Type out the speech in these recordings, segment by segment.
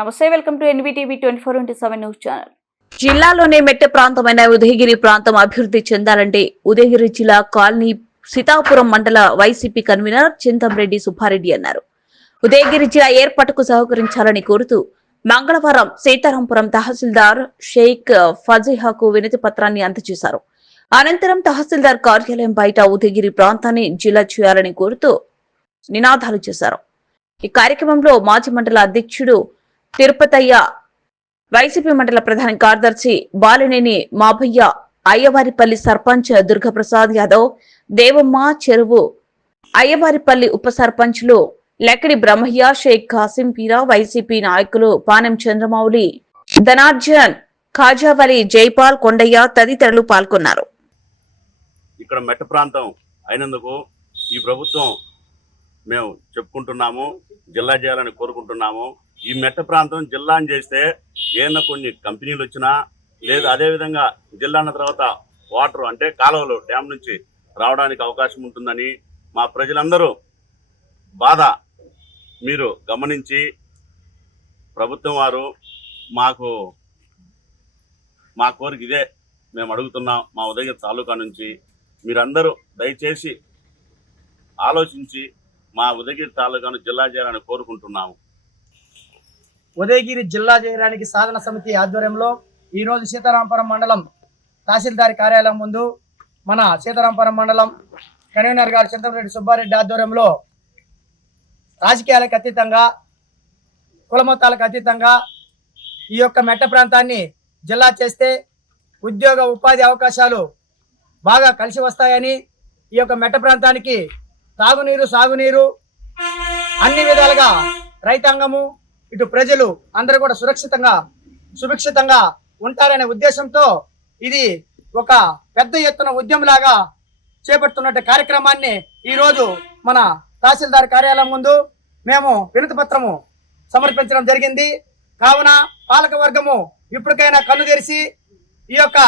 నమస్తే welcome to NVTV twenty four into seven news channel. జిల్లాలోనే మెట్ట ప్రాంతమైన ఉదయగిరి ప్రాంతం అభివృద్ధి చెందాలంటే ఉదయగిరి జిల్లా కాలనీ సీతాపురం మండల వైసీపీ కన్వీనర్ చింతంరెడ్డి సుబ్బారెడ్డి అన్నారు. ఉదయగిరి జిల్లా ఏర్పాటుకు సహకరించాలని కోరుతూ మంగళవారం సీతారాంపురం తహసీల్దార్ షేక్ ఫజీహాకు వినతి పత్రాన్ని అందజేశారు. అనంతరం తహసీల్దార్ కార్యాలయం బయట ఉదయగిరి ప్రాంతాన్ని జిల్లా చేయాలని కోరుతూ నినాదాలు చేశారు. ఈ కార్యక్రమంలో మాజీ మండల అధ్యక్షుడు తిరుపతయ్య. వైసీపీ మండల ప్రధాన కార్యదర్శి బాలినేని మాభయ్య అయ్యవారిపల్లి సర్పంచ్ దుర్గప్రసాద్ యాదవ్ దేవమ్మ చెరువు అయ్యవారిపల్లి ఉప సర్పంచ్లు లెక్కడి బ్రహ్మయ్య షేక్ కాసిం పీరా వైసీపీ నాయకులు పానం చంద్రమౌళి ధనార్జన్ ఖాజావలి జైపాల్ కొండయ్య తదితరులు పాల్గొన్నారు. ఇక్కడ మెట్ట ప్రాంతం అయినందుకు ఈ ప్రభుత్వం మేము చెప్పుకుంటున్నాము జిల్లా చేయాలని కోరుకుంటున్నాము. ఈ మెట్ట ప్రాంతం జిల్లాని చేస్తే ఏదైనా కొన్ని కంపెనీలు వచ్చినా లేదు అదేవిధంగా జిల్లా అన్న తర్వాత వాటర్ అంటే కాలువలు డ్యామ్ నుంచి రావడానికి అవకాశం ఉంటుందని మా ప్రజలందరూ బాధ మీరు గమనించి ప్రభుత్వం వారు మాకు మా కోరిక ఇదే. మేము అడుగుతున్నాం మా ఉదయగిరి తాలూకా నుంచి. మీరందరూ దయచేసి ఆలోచించి మా ఉదయగిరి తాలూకాను జిల్లా చేయాలని కోరుకుంటున్నాము. ఉదయగిరి జిల్లా చేయడానికి సాధన సమితి ఆధ్వర్యంలో ఈరోజు సీతారాంపురం మండలం తహసీల్దార్ కార్యాలయం ముందు మన సీతారాంపురం మండలం కన్వీనర్ గారు చింతమరెడ్డి సుబ్బారెడ్డి ఆధ్వర్యంలో రాజకీయాలకు అతీతంగా కులమతాలకు అతీతంగా ఈ యొక్క మెట్ట ప్రాంతాన్ని జిల్లా చేస్తే ఉద్యోగ ఉపాధి అవకాశాలు బాగా కలిసి వస్తాయని ఈ యొక్క మెట్ట ప్రాంతానికి తాగునీరు సాగునీరు అన్ని విధాలుగా రైతాంగము ఇటు ప్రజలు అందరూ కూడా సురక్షితంగా సుభిక్షితంగా ఉంటారనే ఉద్దేశంతో ఇది ఒక పెద్ద ఎత్తున ఉద్యమంలాగా చేపడుతున్నట్టు కార్యక్రమాన్ని ఈరోజు మన తహసీల్దార్ కార్యాలయం ముందు మేము వినతిపత్రము సమర్పించడం జరిగింది. కావున పాలక వర్గము ఇప్పటికైనా కన్ను తెరిచి ఈ యొక్క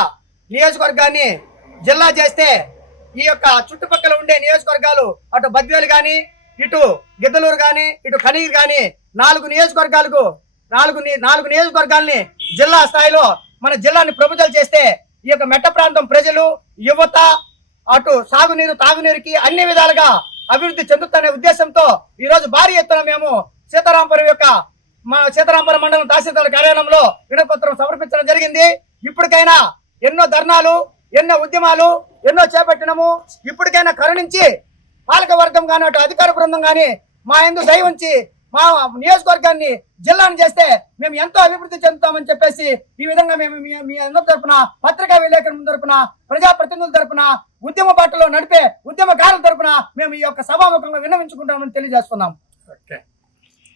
నియోజకవర్గాన్ని జిల్లా చేస్తే ఈ యొక్క చుట్టుపక్కల ఉండే నియోజకవర్గాలు అటు బద్వేలు కానీ ఇటు గిద్దలూరు కానీ ఇటు కనీర్ కానీ నాలుగు నియోజకవర్గాలకు నాలుగు నాలుగు నియోజకవర్గాల్ని జిల్లా స్థాయిలో మన జిల్లాని ప్రభుత్వాలు చేస్తే ఈ యొక్క మెట్ట ప్రాంతం ప్రజలు యువత అటు సాగునీరు తాగునీరుకి అన్ని విధాలుగా అభివృద్ధి చెందుతున్న ఉద్దేశంతో ఈరోజు భారీ ఎత్తున మేము సీతారాంపురం యొక్క మా సీతారాంపురం మండలం తహసీల్దార్ కార్యాలయంలో వినపత్రం సమర్పించడం జరిగింది. ఇప్పటికైనా ఎన్నో ధర్నాలు ఎన్నో ఉద్యమాలు ఎన్నో చేపట్టినము ఇప్పటికైనా కరుణించి పాలక వర్గం కానీ అటు అధికార బృందం కానీ మా ఎందు దయ ఉంచి మా నియోజకవర్గాన్ని జిల్లాను చేస్తే మేము ఎంతో అభివృద్ధి చెందుతామని చెప్పేసి ఈ విధంగా మేము మీ అందరి తరపున పత్రికా విలేకరుల తరపున ప్రజాప్రతినిధుల తరపున ఉద్యమ బాటలో నడిపే ఉద్యమకారుల తరపున మేము ఈ యొక్క సభాముఖంగా విన్నవించుకుంటామని తెలియజేస్తున్నాం. ఓకే.